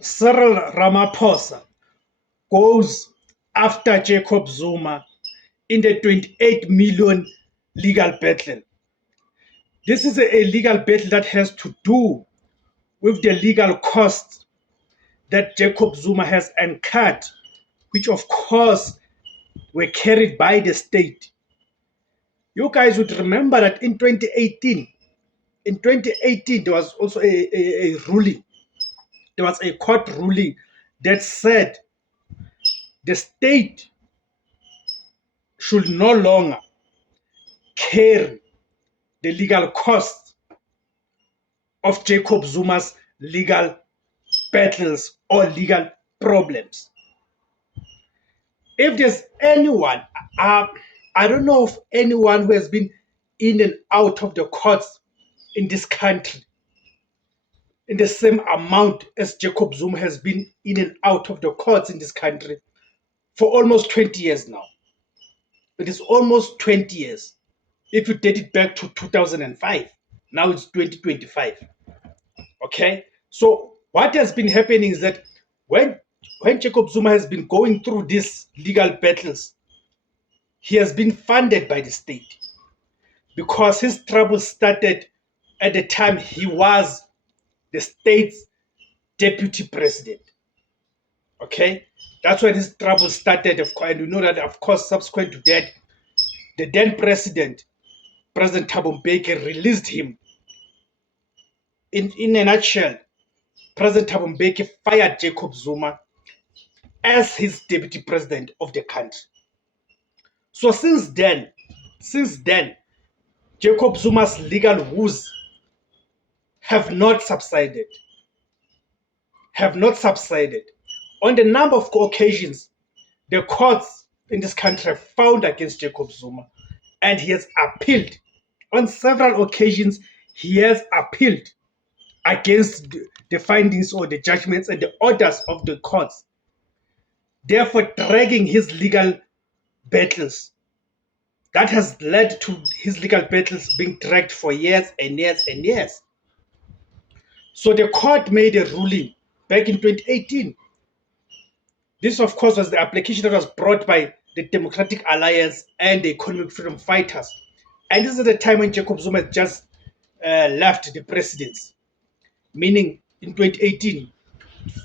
Cyril Ramaphosa goes after Jacob Zuma in the 28 million legal battle. This is a legal battle that has to do with the legal costs that Jacob Zuma has incurred, which of course were carried by the state. You guys would remember that in 2018, there was also a ruling. There was a court ruling that said the state should no longer carry the legal costs of Jacob Zuma's legal battles or legal problems. If there's anyone, I don't know of anyone who has been in and out of the courts in this country in the same amount as Jacob Zuma has been in and out of the courts in this country for almost 20 years now. It is almost 20 years. If you date it back to 2005, now it's 2025. Okay? So what has been happening is that when Jacob Zuma has been going through these legal battles, he has been funded by the state because his troubles started at the time he was the state's deputy president. Okay, that's when his trouble started. Of course, and we know that, of course, subsequent to that, the then president, President Thabo Mbeki, released him. In a nutshell, President Thabo Mbeki fired Jacob Zuma as his deputy president of the country. So since then, Jacob Zuma's legal woes have not subsided. On the number of occasions the courts in this country have found against Jacob Zuma, and he has appealed. On several occasions, he has appealed against the findings or the judgments and the orders of the courts, therefore dragging his legal battles. That has led to his legal battles being dragged for years and years and years. So the court made a ruling back in 2018. This, of course, was the application that was brought by the Democratic Alliance and the Economic Freedom Fighters. And this is the time when Jacob Zuma just left the presidency, meaning in 2018,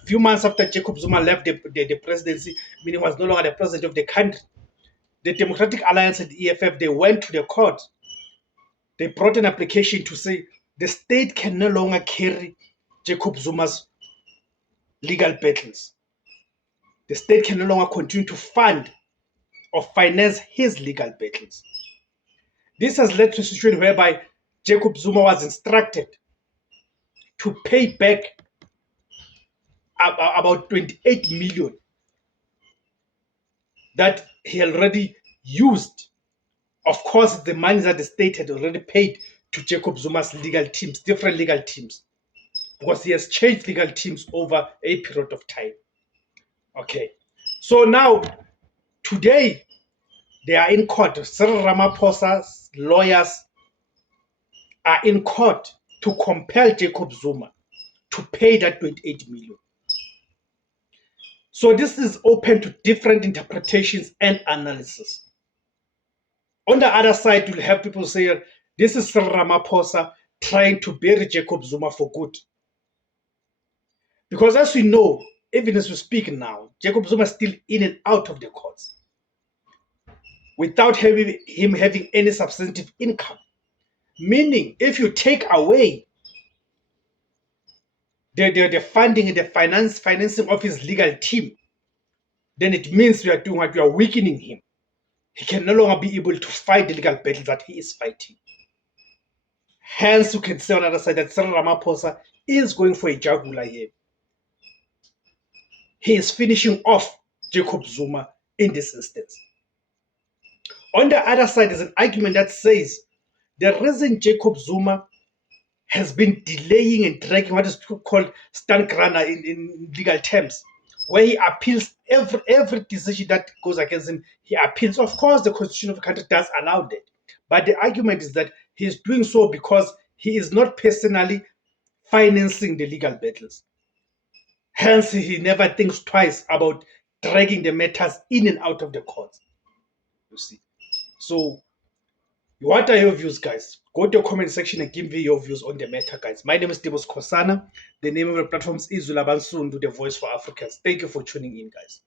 few months after Jacob Zuma left the presidency, meaning was no longer the president of the country. The Democratic Alliance and the EFF, they went to the court. They brought an application to say the state can no longer carry Jacob Zuma's legal battles. The state can no longer continue to fund or finance his legal battles. This has led to a situation whereby Jacob Zuma was instructed to pay back about 28 million that he already used. Of course, the money that the state had already paid to Jacob Zuma's legal teams, different legal teams, because he has changed legal teams over a period of time. Okay, so now, today, they are in court. Cyril Ramaphosa's lawyers are in court to compel Jacob Zuma to pay that 28 million. So this is open to different interpretations and analysis. On the other side, you'll have people say, this is Cyril Ramaphosa trying to bury Jacob Zuma for good. Because as we know, even as we speak now, Jacob Zuma is still in and out of the courts without him having any substantive income. Meaning, if you take away the funding and the financing of his legal team, then it means we are doing what? We are weakening him. He can no longer be able to fight the legal battle that he is fighting. Hence, you can say on the other side that Cyril Ramaphosa is going for a jugular here. He is finishing off Jacob Zuma in this instance. On the other side, there's an argument that says the reason Jacob Zuma has been delaying and dragging what is called stand-grana in legal terms, where he appeals every decision that goes against him, he appeals. Of course, the constitution of the country does allow that. But the argument is that he is doing so because he is not personally financing the legal battles. Hence, he never thinks twice about dragging the matters in and out of the courts. You see. So, what are your views, guys? Go to the comment section and give me your views on the matter, guys. My name is Debos Kosana. The name of the platform is Izula Bansundu, the voice for Africans. Thank you for tuning in, guys.